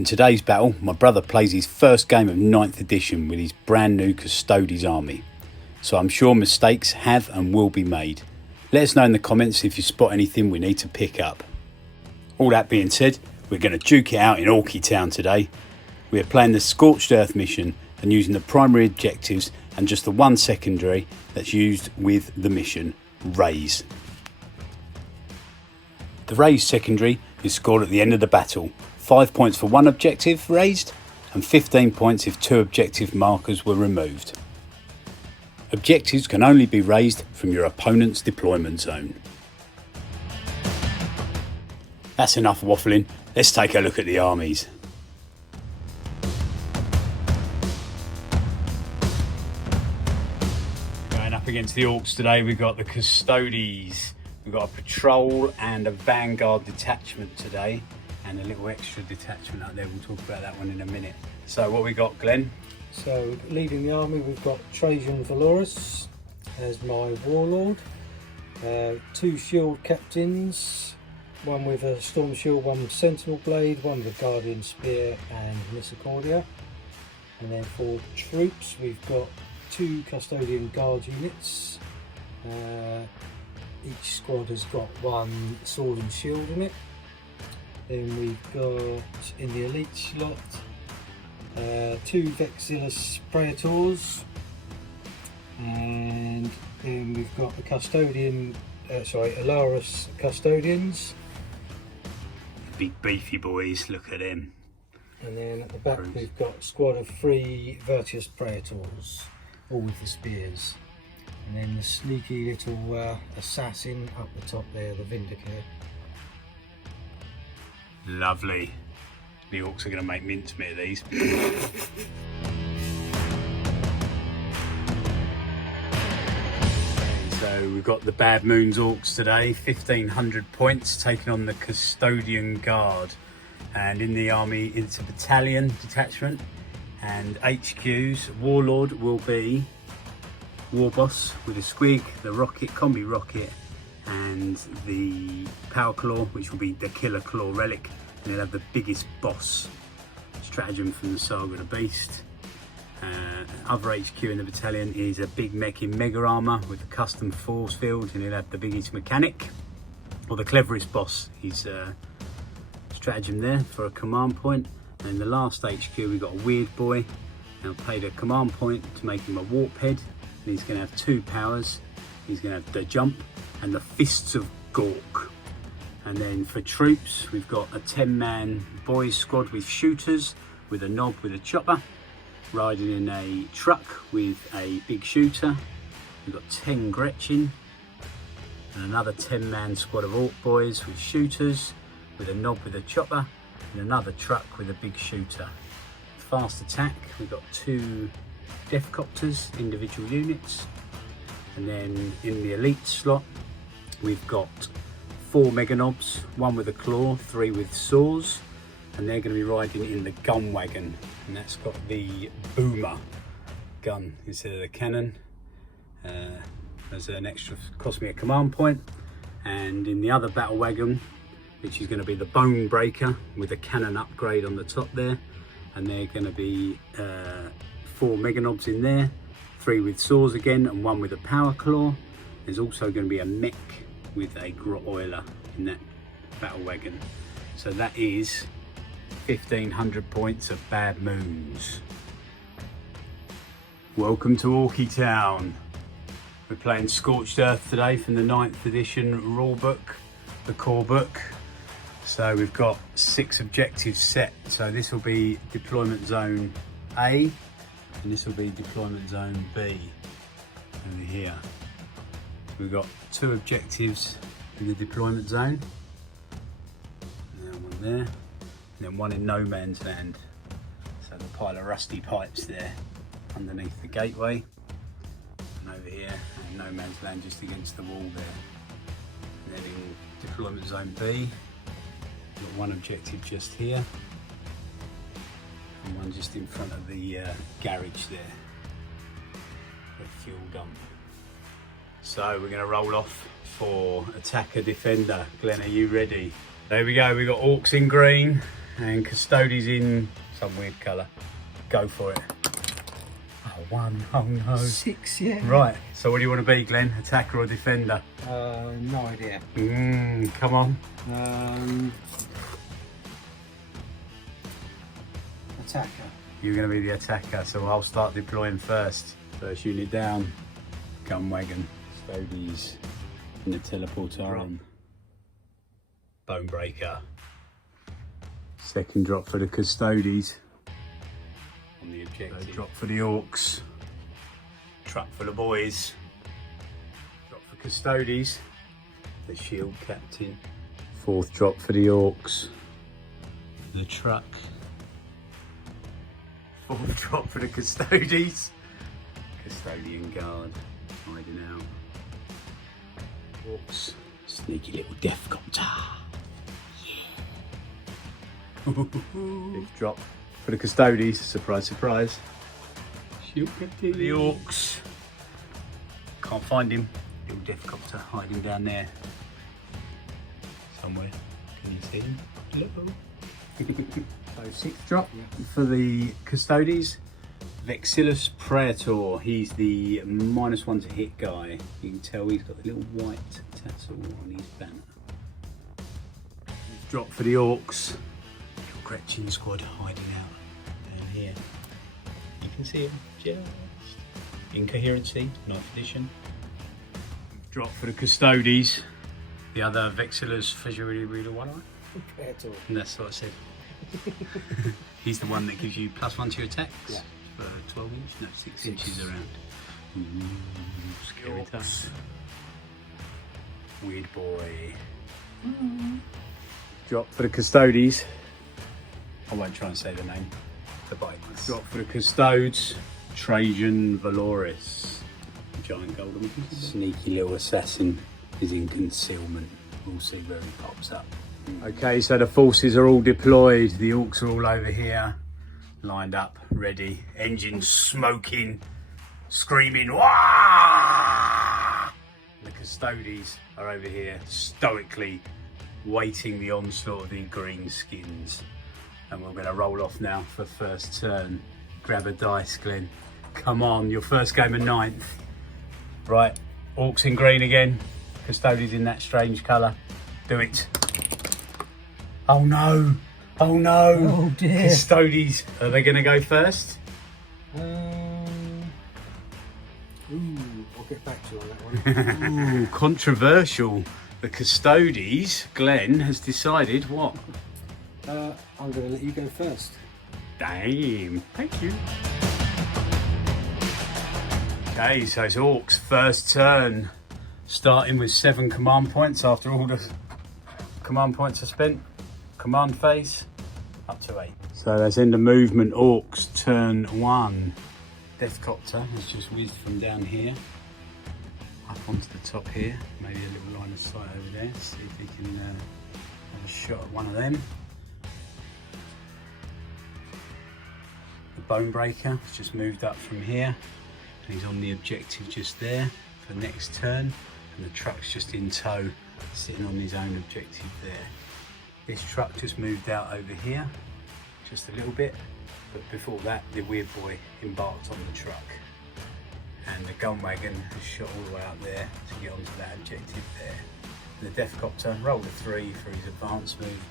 In today's battle, my brother plays his first game of 9th edition with his brand new Custodies army. So I'm sure mistakes have and will be made. Let us know in the comments if you spot anything we need to pick up. All that being said, we're going to duke it out in Orky Town today. We are playing the Scorched Earth mission and using the primary objectives and just the one secondary that's used with the mission, Raise. The Raise secondary is scored at the end of the battle. 5 points for one objective raised and 15 points if 2 objective markers were removed. Objectives can only be raised from your opponent's deployment zone. That's enough waffling, let's take a look at the armies. Going up against the Orks today, we've got the Custodies. We've got a patrol and a vanguard detachment today, and a little extra detachment up there. We'll talk about that one in a minute. So what we got, Glenn? So leading the army, we've got Trajan Valoris as my warlord, 2 shield captains, one with a storm shield, one with sentinel blade, one with a guardian spear and misericordia. And then for troops, we've got 2 custodian guard units. Each squad has got 1 sword and shield in it. Then we've got, in the elite slot, 2 Vexillus Praetors, and then we've got the Alaris Custodians. Big beefy boys, look at them. And then at the back we've got a squad of 3 Virtuous Praetors, all with the spears. And then the sneaky little assassin up the top there, the Vindicator. Lovely. The Orcs are going to make mincemeat of these. So we've got the Badmoonz Orks today, 1500 points, taking on the Custodian Guard. And in the army, it's a battalion detachment and HQs. Warlord will be Warboss with a squig, the rocket, combi rocket, and the power claw, which will be the killer claw relic, and they'll have the biggest boss stratagem from the Saga of the Beast. Other HQ in the battalion is a big mech in mega armor with a custom force field, and he'll have the biggest mechanic, or the cleverest boss. He's stratagem there for a command point. And in the last HQ we've got a weird boy. Now paid a command point to make him a warp head. And he's going to have 2 powers. He's going to have the jump and the fists of Gork. And then for troops, we've got a 10-man boys squad with shooters, with a knob with a chopper, riding in a truck with a big shooter. We've got 10 Gretchen, and another 10-man squad of Ork boys with shooters, with a knob with a chopper, and another truck with a big shooter. Fast attack, we've got 2 Deathcopters, individual units. And then in the elite slot, we've got 4 Mega Knobs, 1 with a claw, 3 with saws, and they're going to be riding in the gun wagon, and that's got the boomer gun instead of the cannon. There's an extra, cost me a command point. And in the other battle wagon, which is going to be the bone breaker with a cannon upgrade on the top there, and they're going to be 4 Mega Knobs in there, 3 with saws again, and 1 with a power claw. There's also going to be a mech with a grot oiler in that battle wagon. So that is 1500 points of Badmoonz. Welcome to Orky Town. We're playing Scorched Earth today from the 9th edition rulebook, the core book. So we've got 6 objectives set. So this will be deployment zone A, and this will be deployment zone B over here. We've got 2 objectives in the deployment zone, and 1 there, and then 1 in no man's land. So the pile of rusty pipes there underneath the gateway, and over here, and no man's land just against the wall there. And then in deployment zone B, we've got 1 objective just here, and 1 just in front of the garage there, the fuel dump. So we're going to roll off for attacker defender. Glenn, are you ready? There we go, we've got Orks in green and Custodies in some weird colour. Go for it. Oh, 1. Oh no. 6, yeah. Right, so what do you want to be, Glenn? Attacker or defender? No idea. Come on. Attacker. You're going to be the attacker, so I'll start deploying first. First unit down. Gun wagon. Custodies. And the teleporter on. Bone breaker. Second drop for the Custodies. On the objective. Third drop for the Orks. Truck for the boys. Drop for Custodies. The shield captain. Fourth drop for the Orks. The truck. Fourth drop for the Custodies. Custodian guard. Hiding out. Orks. Sneaky little death copter. Fifth drop for the Custodies. Surprise, surprise. Shield captain. The Orks. Can't find him. Little death copter hiding down there. Somewhere. Can you see him? Hello. So sixth drop for the Custodies. Vexillus Praetor. He's the -1 to hit guy. You can tell he's got a little white tassel on his banner. Drop for the Orks. Gretchen squad hiding out down here. You can see him just. Incoherency, 9th edition. Drop for the Custodies. The other Vexillus Fajuri one eye. And that's what I said. He's the one that gives you +1 to your attacks. Yeah. For 12 inch, no, 6 inches around. Scary tough. Weird boy. Drop for the Custodies. I won't try and say the name. The Beakies. Drop for the Custodes. Trajan Valoris. Giant golden. Sneaky little assassin is in concealment. We'll see where he pops up. Okay, so the forces are all deployed. The Orks are all over here. Lined up, ready. Engines smoking, screaming, Wah! The Custodies are over here, stoically waiting the onslaught of the green skins. And we're going to roll off now for first turn. Grab a dice, Glenn. Come on, your first game of 9th. Right, Orks in green again. Custodies in that strange colour. Do it. Oh no! Oh no! Oh dear! Custodies, are they going to go first? I'll get back to you on that one. Ooh, controversial. The Custodies, Glenn, has decided what? I'm going to let you go first. Damn, thank you. Okay, so it's Orks' first turn. Starting with 7 command points after all the command points are spent. Command phase, up to 8. So that's end of movement. Orks, turn 1. Deathcopter has just whizzed from down here up onto the top here. Maybe a little line of sight over there. See if he can have a shot at one of them. The Bone Breaker has just moved up from here. And he's on the objective just there for next turn. And the truck's just in tow, sitting on his own objective there. This truck just moved out over here, just a little bit, but before that, the weird boy embarked on the truck. And the gun wagon has shot all the way out there to get onto that objective there. And the Deathcopter rolled a 3 for his advance move.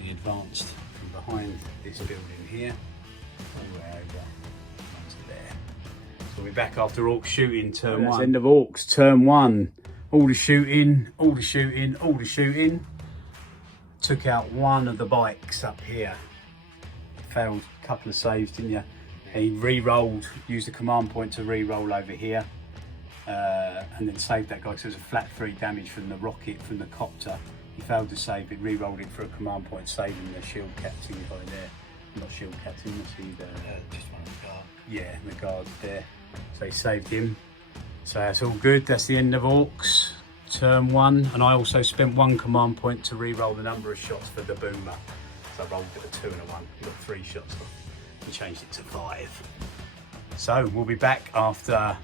He advanced from behind this building here, all the way over onto there. So we're back after Orks shooting, turn 1. End of Orks, turn 1. All the shooting, all the shooting, all the shooting. Took out one of the bikes up here. Failed a couple of saves, didn't you? He re-rolled, used a command point to re-roll over here, and then saved that guy because there was a flat 3 damage from the rocket from the copter. He failed to save it, re-rolled it for a command point, saving the shield captain guy there. Not shield captain, what's he there? Just one of the guard. Yeah, the guard there. So he saved him. So that's all good. That's the end of Orks. Turn 1, and I also spent 1 command point to re-roll the number of shots for the boomer. So I rolled it a 2 and a 1. Got 3 shots on and changed it to 5. So we'll be back after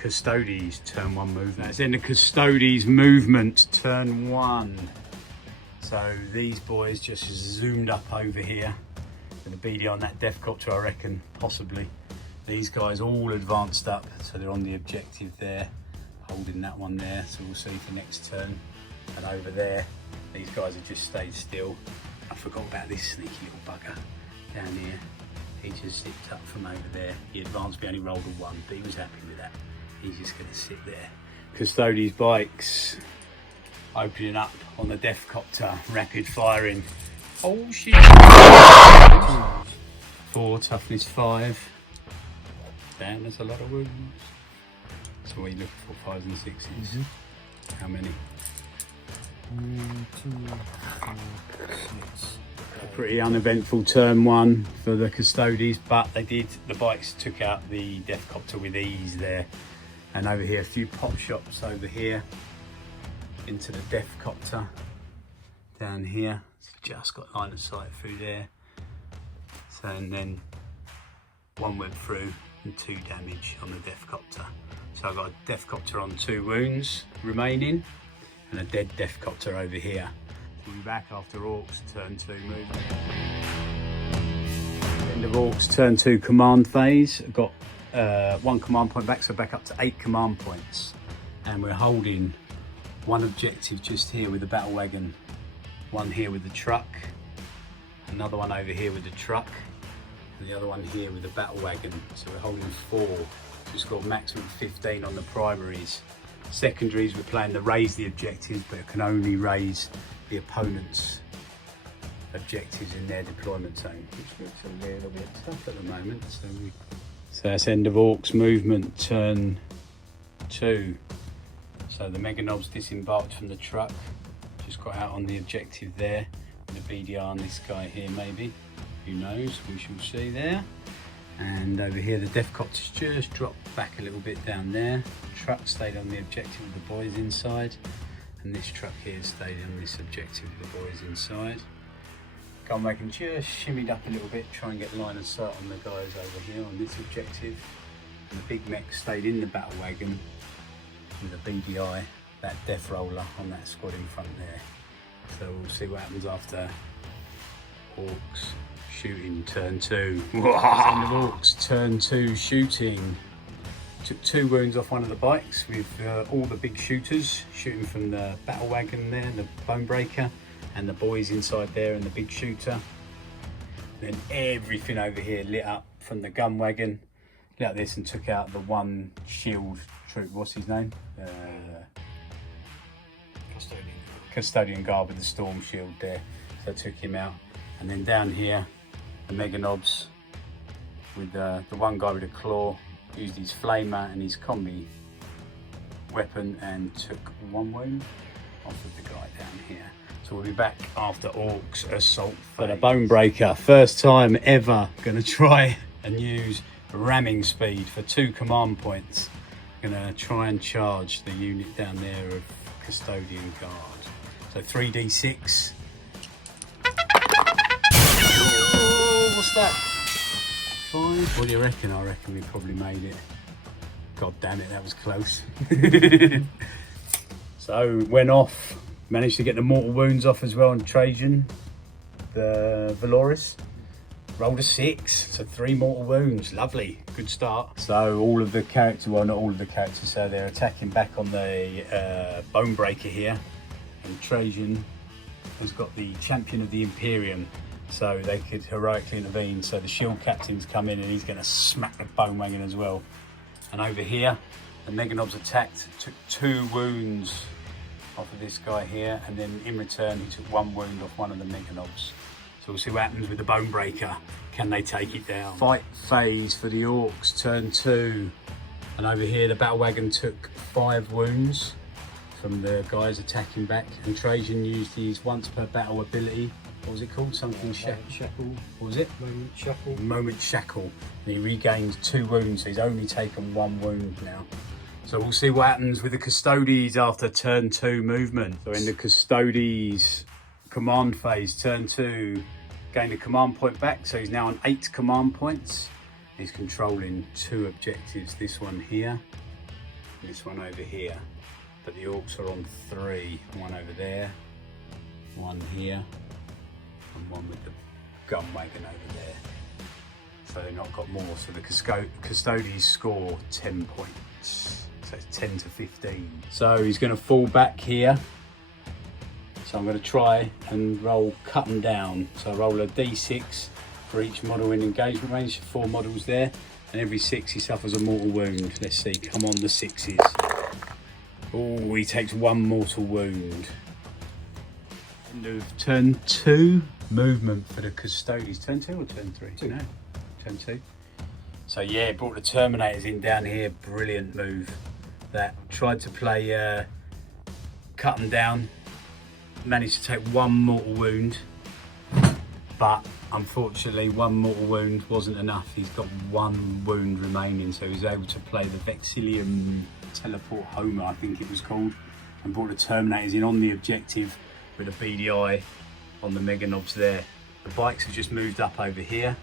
Custodies turn 1 movement. It's in the Custodies movement turn 1. So So these boys just zoomed up over here with a BD on that Deathcopter, I reckon, possibly. These guys all advanced up, so they're on the objective there, holding that one there, so we'll see for next turn. And over there, these guys have just stayed still. I forgot about this sneaky little bugger down here. He just zipped up from over there. He advanced, we only rolled a 1, but he was happy with that. He's just gonna sit there. Custodies bikes, opening up on the Deathcopter, rapid firing. Oh shit! 4, toughness 5. Damn, there's a lot of wounds. So what are you looking for, 5s and 6s? How many? 1, 2, 4, 6. A pretty uneventful turn 1 for the Custodies, but the bikes took out the Deathcopter with ease there. And over here, a few pop shots over here into the Deathcopter. Down here, it's just got line of sight through there. So, and then 1 went through and 2 damage on the Deathcopter. So I've got a Deathcopter on 2 wounds remaining and a dead Deathcopter over here. We'll be back after Orks turn 2 movement. End of Orks turn 2 command phase. I've got 1 command point back, so back up to 8 command points. And we're holding 1 objective just here with the battle wagon, 1 here with the truck, another one over here with the truck, and the other one here with the battle wagon. So we're holding 4. Just got a maximum 15 on the primaries. Secondaries, we're planning to raise the objectives, but it can only raise the opponent's objectives in their deployment zone, which looks a little bit tough at the moment. So that's end of Orks movement, turn 2. So the Mega Knobs disembarked from the truck, just got out on the objective there, with a BDR on this guy here maybe, who knows, we shall see there. And over here the Deathcopter's just dropped back a little bit down there. Truck stayed on the objective with the boys inside, and this truck here stayed on this objective with the boys inside. Gun wagon just shimmied up a little bit, try and get line of sight on the guys over here on this objective. And the big mech stayed in the battle wagon with a BDI, that death roller on that squad in front there. So we'll see what happens after Orks shooting turn 2. End of Orks turn 2 shooting. Took 2 wounds off one of the bikes with all the big shooters shooting from the battle wagon there, the bone breaker, and the boys inside there and the big shooter. Then everything over here lit up from the gun wagon, lit up this and took out the 1 shield troop. What's his name? Custodian guard with the storm shield there. So I took him out. And then down here, the Mega Knobs with the 1 guy with a claw used his flamer and his combi weapon and took 1 wound off of the guy down here. So we'll be back after Orks assault for the bone breaker. First time ever gonna try and use ramming speed for 2 command points. Gonna try and charge the unit down there of Custodian Guard. So 3d6. Oh, what's that? 5? What do you reckon? I reckon we probably made it. God damn it, that was close. So went off, managed to get the mortal wounds off as well on Trajan, the Valoris. Rolled a 6, so 3 mortal wounds. Lovely, good start. So all of the characters, well not all of the characters, so they're attacking back on the bone breaker here. And Trajan has got the champion of the Imperium, so they could heroically intervene. So the shield captain's come in and he's going to smack the bone wagon as well. And over here, the Mega Knobs attacked, took 2 wounds off of this guy here, and then in return he took 1 wound off one of the Mega Knobs. So we'll see what happens with the bone breaker. Can they take it down? Fight phase for the Orks, turn 2. And over here the battle wagon took 5 wounds from the guys attacking back, and Trajan used his once per battle ability. What was it called? Something shackle. What was it? Moment shackle. Moment shackle. And he regained 2 wounds, so he's only taken 1 wound now. So we'll see what happens with the Custodies after turn 2 movement. So in the Custodies command phase, turn 2, gained a command point back, so he's now on 8 command points. He's controlling 2 objectives, this one here and this one over here. But the Orks are on 3, 1 over there one here, and one with the gun wagon over there. So they've not got more. So the Custodies score 10 points. So it's 10 to 15. So he's going to fall back here. So I'm going to try and roll cut and down. So I roll a d6 for each model in engagement range. 4 models there. And every 6 he suffers a mortal wound. Let's see, come on the 6s. Oh, he takes 1 mortal wound. End of turn 2. Movement for the Custodies. Turn 2 or turn 3? 2. No, turn 2. So yeah, brought the Terminators in down here. Brilliant move. That tried to play cut them down. Managed to take 1 mortal wound. But unfortunately 1 mortal wound wasn't enough. He's got 1 wound remaining, so he was able to play the Vexillium Teleport Homer, I think it was called, and brought the Terminators in on the objective with a BDI on the Mega Knobs there. The bikes have just moved up over here,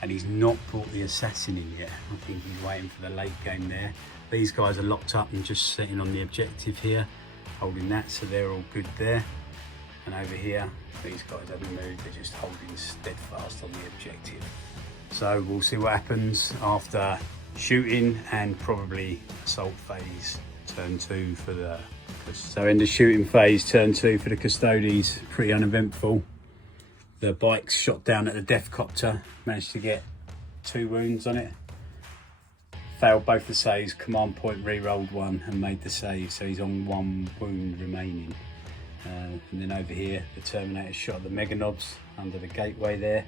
and he's not brought the Assassin in yet. I think he's waiting for the late game there. These guys are locked up and just sitting on the objective here, holding that, so they're all good there. And over here, these guys haven't moved, they're just holding steadfast on the objective. So we'll see what happens after shooting and probably assault phase, turn 2 for the... So in the shooting phase, turn 2 for the Custodies, pretty uneventful. The bike's shot down at the death copter, managed to get 2 wounds on it. Failed both the saves, command point re-rolled 1 and made the save, so he's on 1 wound remaining. And then over here, the Terminator shot the Mega Knobs under the gateway there,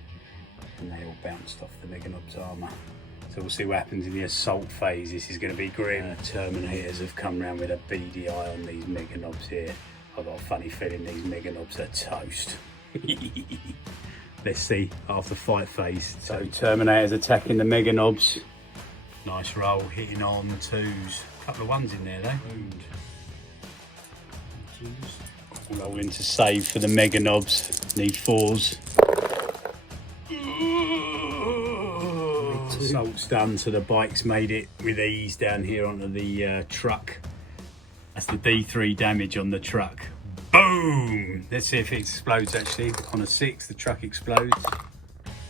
and they all bounced off the Mega Knobs armour. So we'll see what happens in the assault phase. This is going to be grim. Terminators have come around with a BDI on these Mega Knobs here. I've got a funny feeling these Mega Knobs are toast. Let's see after fight phase. So Terminators attacking the Mega Knobs. Nice roll, hitting on 2s. Couple of 1s in there though. Wound. Roll into save for the Mega Knobs. Need 4s. Assault's done, so the bike's made it with ease down here onto the truck. That's the D3 damage on the truck. Boom! Let's see if it explodes actually. On a 6, the truck explodes.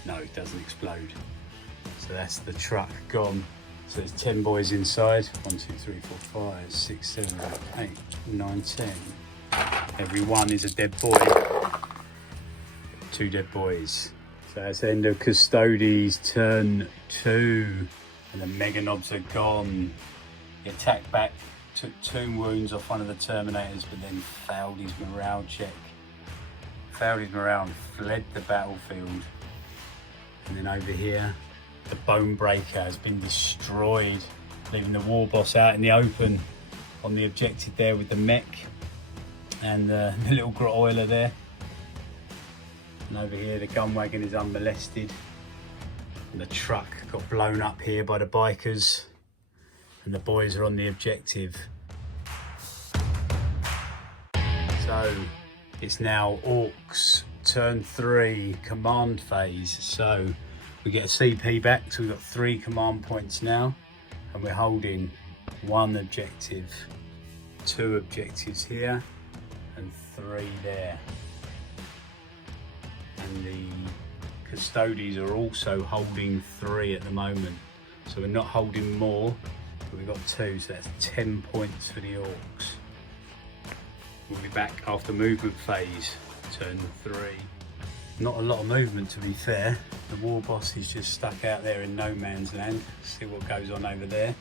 No, it doesn't explode. So that's the truck gone. So there's 10 boys inside. 1, 2, 3, 4, 5, 6, 7, 8, 9, 10. Every 1 is a dead boy. 2 dead boys. So that's the end of Custodies turn 2. And the Mega Knobs are gone. He attacked back, took 2 wounds off one of the Terminators, but then failed his morale check. Failed his morale and fled the battlefield. And then over here, the Bone Breaker has been destroyed, leaving the War Boss out in the open on the objective there with the mech and the little grot oiler there. And over here the gun wagon is unmolested, and the truck got blown up here by the bikers, and the boys are on the objective. So it's now Orks turn 3 command phase. So we get a CP back, so we've got 3 command points now, and we're holding 1 objective, 2 objectives here and 3 there. And the Custodies are also holding 3 at the moment, so we're not holding more, but we've got 2, so that's 10 points for the Orks. We'll be back after movement phase, turn 3. Not a lot of movement, to be fair. The War Boss is just stuck out there in no man's land. See what goes on over there.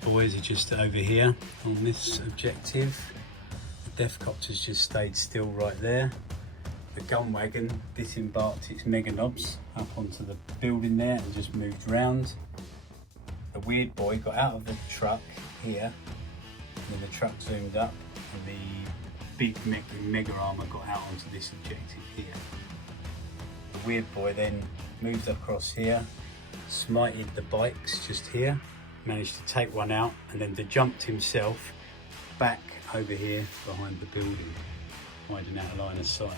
The boys are just over here on this objective. The Death Copter's just stayed still right there. The gun wagon disembarked its Mega Knobs up onto the building there and just moved round. The Weird Boy got out of the truck here, and then the truck zoomed up, and the big Mega Armour got out onto this objective here. The Weird Boy then moved across here, smited the bikes just here, managed to take one out, and then jumped himself back over here behind the building, hiding out of line of sight.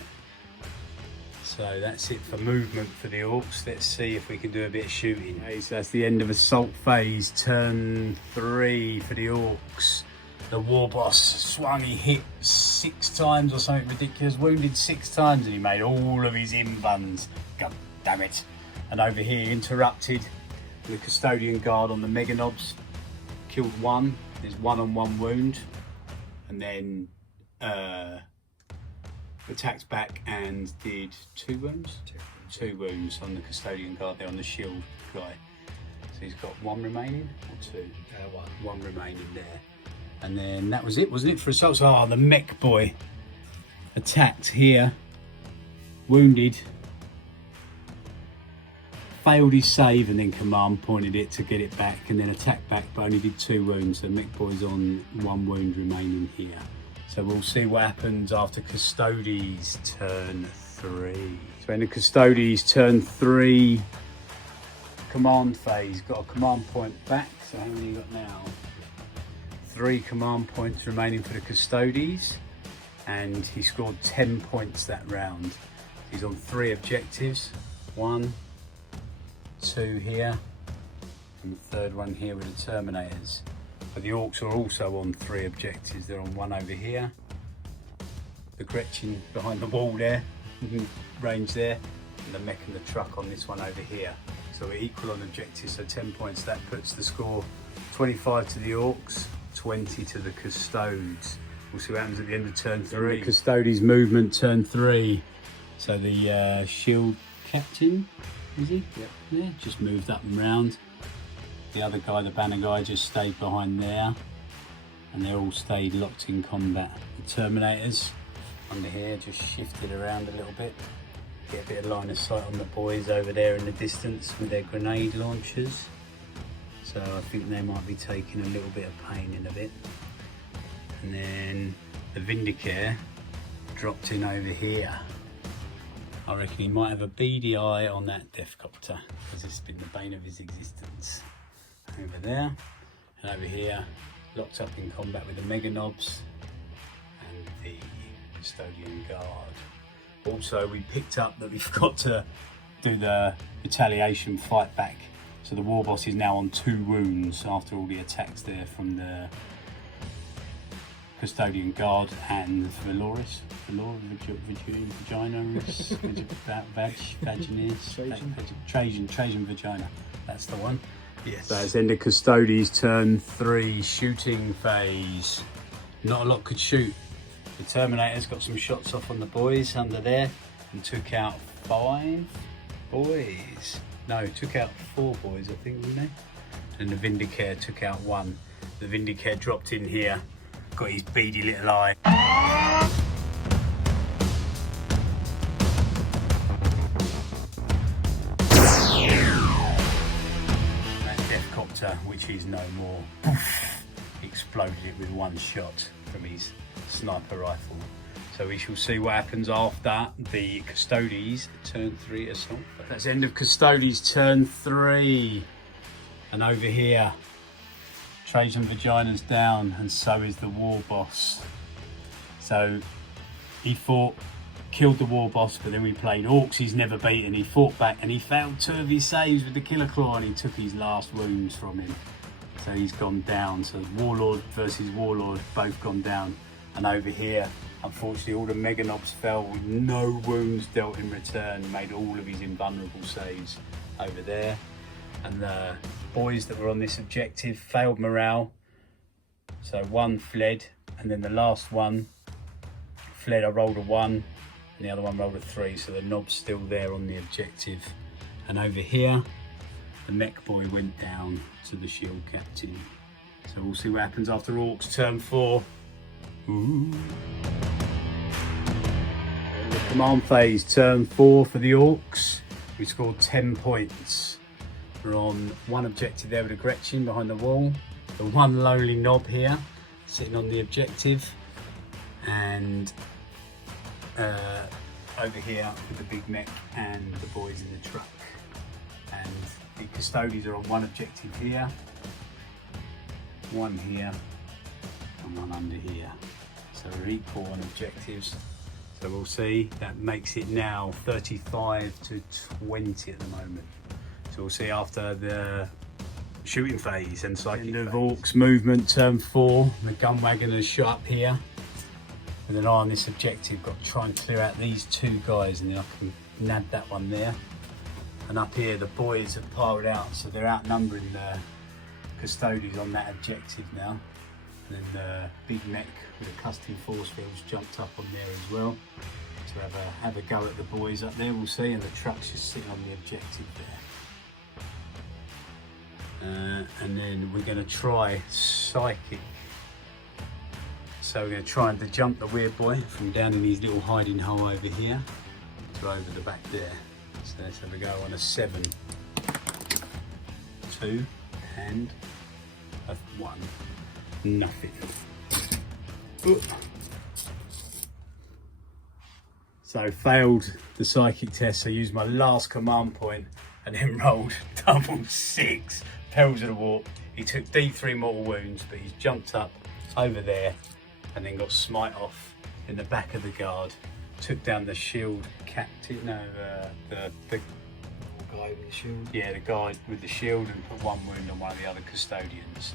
So that's it for movement for the Orks. Let's see if we can do a bit of shooting. Okay, so that's the end of assault phase, turn 3 for the Orks. The war boss swung, he hit 6 times or something ridiculous, wounded 6 times, and he made all of his in-buns. God damn it. And over here, interrupted the Custodian Guard on the Mega Knobs. Killed 1, there's 1-on-1 wound. And then attacked back and did 2 wounds? 2 wounds on the Custodian Guard there, on the shield guy. So he's got 1 remaining, or 2? 1 remaining there. And then that was it, wasn't it, for assaults? Oh, the mech boy attacked here, wounded, failed his save, and then command pointed it to get it back, and then attacked back, but only did 2 wounds. So mech boy's on 1 wound remaining here. So we'll see what happens after Custodies turn 3. So in the Custodies turn 3 command phase, got a command point back. So how many you got now? 3 command points remaining for the Custodies, and he scored 10 points that round. He's on 3 objectives, 1, 2 here, and the 3rd one here with the Terminators. But the Orks are also on 3 objectives. They're on 1 over here, the Gretchen behind the wall there, range there, and the mech and the truck on this one over here. So we're equal on objectives, so 10 points. That puts the score 25 to the Orks, 20 to the Custodes. We'll see what happens at the end of turn 3. The Custodies movement turn 3. So the shield captain, is he? Yep. Yeah, just moved up and round. The other guy, the banner guy, just stayed behind there. And they all stayed locked in combat. The Terminators under here just shifted around a little bit. Get a bit of line of sight on the boys over there in the distance with their grenade launchers. So I think they might be taking a little bit of pain in a bit. And then the Idicbeer dropped in over here. I reckon he might have a beady eye on that Deathcopter, because it's been the bane of his existence. Over there, and over here, locked up in combat with the Mega Knobs and the Custodian Guard. Also, we picked up that we've got to do the retaliation fight back. So the war boss is now on 2 wounds after all the attacks there from the Custodian Guard and Valoris. Trajan Vagina. That's the one. Yes. So it's end of Custodies turn 3, shooting phase. Not a lot could shoot. The Terminator's got some shots off on the boys under there and took out 5 boys. No, took out 4 boys, I think, didn't they? And the Idicbeer took out 1. The Idicbeer dropped in here, got his beady little eye. That Deathcopter, which is no more, exploded it with 1 shot from his sniper rifle. So we shall see what happens after the Custodies turn 3 assault. That's the end of Custodies turn 3. And over here, Trajan Vagina's down, and so is the war boss. So he fought, killed the war boss, but then we played Orks he's never beaten. He fought back and he failed 2 of his saves with the Killer Claw, and he took his last wounds from him. So he's gone down. So Warlord versus Warlord, both gone down. And over here, unfortunately, all the Mega Knobs fell with no wounds dealt in return, made all of his invulnerable saves over there. And the boys that were on this objective failed morale. So 1 fled, and then the last one fled. I rolled a 1, and the other one rolled a 3. So the knob's still there on the objective. And over here, the mech boy went down to the shield captain. So we'll see what happens after Orks turn 4. Ooh. The command phase, turn 4 for the Orks. We scored 10 points. We're on 1 objective there with a Gretchen behind the wall. The 1 lowly knob here, sitting on the objective. And over here with the big mech and the boys in the truck. And the Custodies are on 1 objective here, 1 here, and 1 under here. So we're equal on objectives. So we'll see, that makes it now 35 to 20 at the moment. So we'll see after the shooting phase and psychic of Orks movement, turn 4. The gun wagon has shot up here. And then on this objective, got to try and clear out these 2 guys, and then I can nab that one there. And up here, the boys have piled out, so they're outnumbering the Custodies on that objective now. And then the big mech with the custom force fields jumped up on there as well to have a go at the boys up there. We'll see, and the truck's just sitting on the objective there. And then we're going to try psychic. So we're going to try and jump the weird boy from down in his little hiding hole over here to over the back there. So let's have a go on a 7, 2, and a 1. Nothing. Ooh. So failed the psychic test. So I used my last command point and then rolled double 6. Perils of the Warp. He took D3 mortal wounds, but he's jumped up over there and then got smite off in the back of the guard. Took down the shield captain, no, the guy with the shield. Yeah, the guy with the shield, and put 1 wound on one of the other custodians.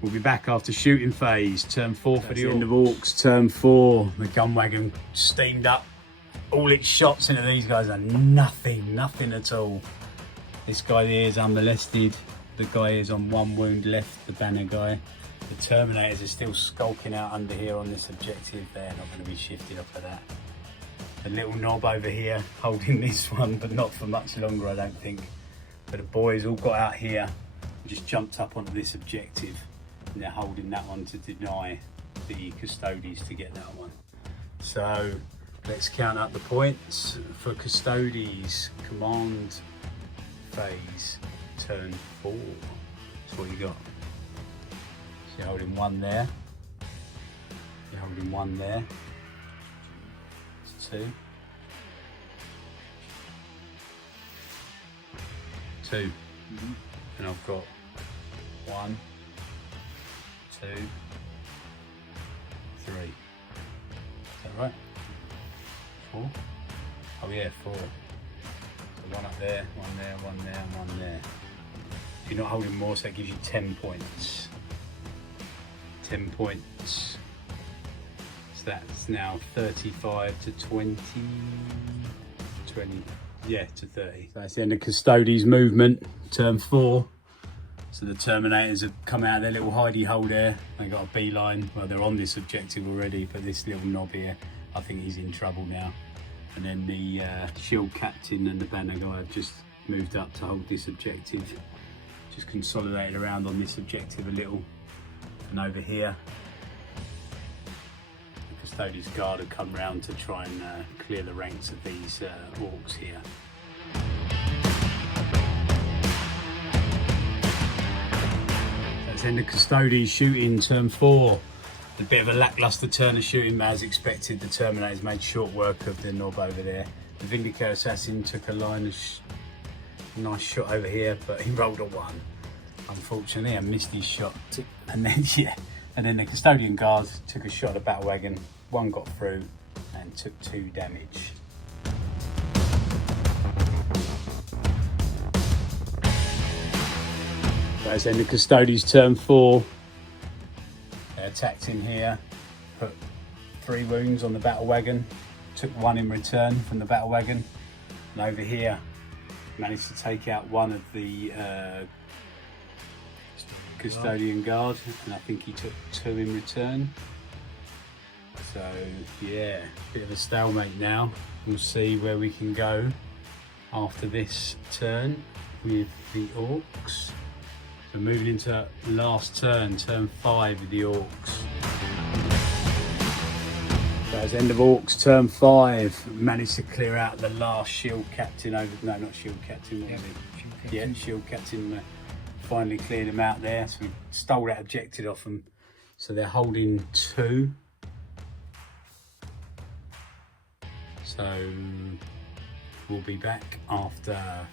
We'll be back after shooting phase, turn 4 for the end of Orks, turn 4. The gun wagon steamed up all its shots into these guys and nothing at all. This guy here is unmolested. The guy is on 1 wound left, the banner guy. The Terminators are still skulking out under here on this objective. They're not going to be shifted off of that. The little knob over here holding this one, but not for much longer, I don't think. But the boys all got out here and just jumped up onto this objective, and they're holding that one to deny the Custodies to get that one. So let's count up the points for Custodies. Command phase, turn 4. That's what you got. So you're holding 1 there. You're holding 1 there. 2. 2. And I've got 1, 2, 3. Is that right? 4? Oh yeah, 4. So 1 up there, 1 there, 1 there, and 1 there. If you're not holding more, so that gives you 10 points. 10 points. So that's now 35 to 20, yeah, to 30. So that's the end of Custodies movement, turn 4. So the Terminators have come out of their little hidey hole there. They got a beeline. Well, they're on this objective already, but this little knob here, I think he's in trouble now. And then the shield captain and the banner guy have just moved up to hold this objective. Just consolidated around on this objective a little. And over here, the Custodies guard have come round to try and clear the ranks of these Orks here. That's end of Custodies shooting, turn 4. A bit of a lacklustre turn of shooting, but as expected, the Terminators made short work of the knob over there. The Vindicator Assassin took a nice shot over here, but he rolled a 1. Unfortunately, I missed his shot. And then, yeah, and then the Custodian guard took a shot at the battle wagon. 1 got through and took 2 damage. That's end of Custodies, turn 4. They attacked in here, put 3 wounds on the battle wagon, took 1 in return from the battle wagon, and over here managed to take out 1 of the Custodian guard, and I think he took 2 in return. So yeah, bit of a stalemate now. We'll see where we can go after this turn with the Orks. So moving into last turn, turn 5 with the Orks. So that's end of Orks, turn 5. Managed to clear out the last shield captain over, no, not shield captain, what was it? Yeah, shield captain. Finally cleared him out there, so we stole that objective off them. So they're holding 2. So we'll be back after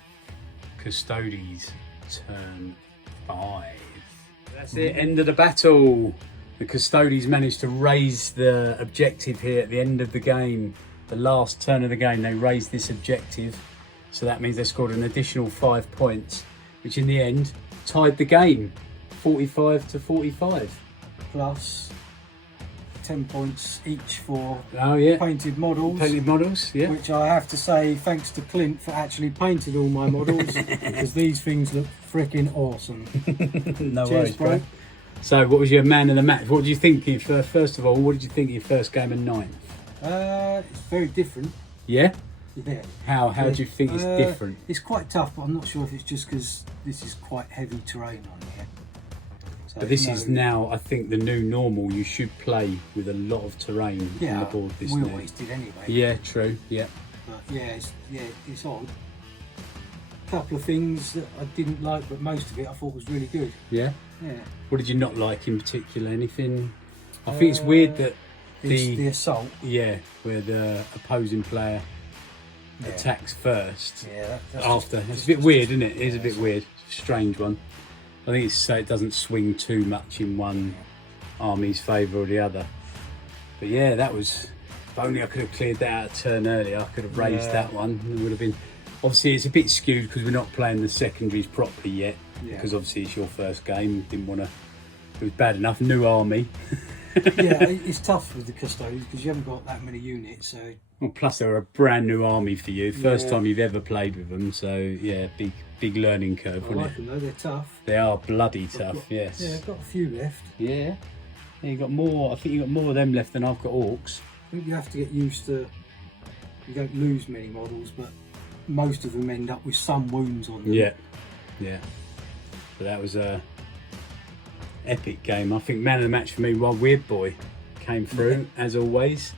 Custodies turn 5. That's it, end of the battle. The Custodies managed to raise the objective here at the end of the game. The last turn of the game, they raised this objective. So that means they scored an additional 5 points. which in the end tied the game 45 to 45. Plus 10 points each for Oh yeah, painted models. painted models, yeah. Which I have to say, thanks to Clint for actually painting all my models, because these things look freaking awesome. No Cheers, worries, bro. So what was your man of the match? What did you think first of all, what did you think of your first game of ninth? It's very different. Yeah? Yeah. How do you think it's different? It's quite tough, but I'm not sure if it's just because this is quite heavy terrain on here. So But this is now, I think, the new normal. You should play with a lot of terrain on the board this we new. always did anyway. Yeah, true, yeah. But it's odd. A couple of things that I didn't like, but most of it I thought was really good. Yeah? Yeah. What did you not like in particular? Anything? I think it's weird that the assault. Yeah, where the opposing player Yeah. attacks first Yeah. That's after. just- It's a bit weird, isn't it? It is a bit weird. It's a strange one. I think it's so it doesn't swing too much in one army's favour or the other. But yeah, that was. If only I could have cleared that out a turn earlier, I could have raised that one. It would have been. Obviously, it's a bit skewed because we're not playing the secondaries properly yet. Yeah. Because obviously it's your first game. Didn't want to. It was bad enough. New army. Yeah, it's tough with the Custodies because you haven't got that many units. So Well, plus they're a brand new army for you. First Yeah. time you've ever played with them. So yeah, big learning curve, I wasn't like it? them though. They're tough. They are bloody tough. got- Yes. Yeah, I've got a few left. Yeah. Yeah, you got more. I think you got more of them left than I've got orcs. I think you have to get used to. You don't lose many models, but most of them end up with some wounds on them. Yeah. Yeah. But that was a epic game. I think man of the match for me, while Weird Boy came through as always,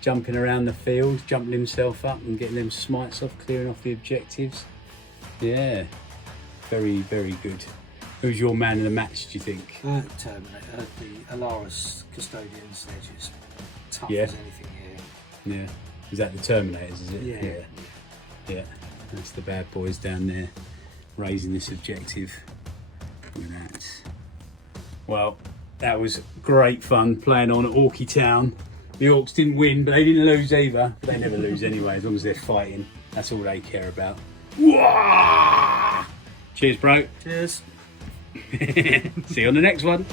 jumping around the field, jumping himself up and getting them smites off, clearing off the objectives. Yeah. Very, very good. Who's your man of the match, do you think? Terminator, the Alaris Custodians, they're just tough Yeah. as anything here. Yeah. Is that the Terminators, is it? Yeah. Yeah. That's the bad boys down there raising this objective. Look at that. Well, that was great fun playing on at Orky Town. The Orks didn't win, but they didn't lose either. But they never lose anyway, as long as they're fighting. That's all they care about. Wah! Cheers, bro. Cheers. See you on the next one.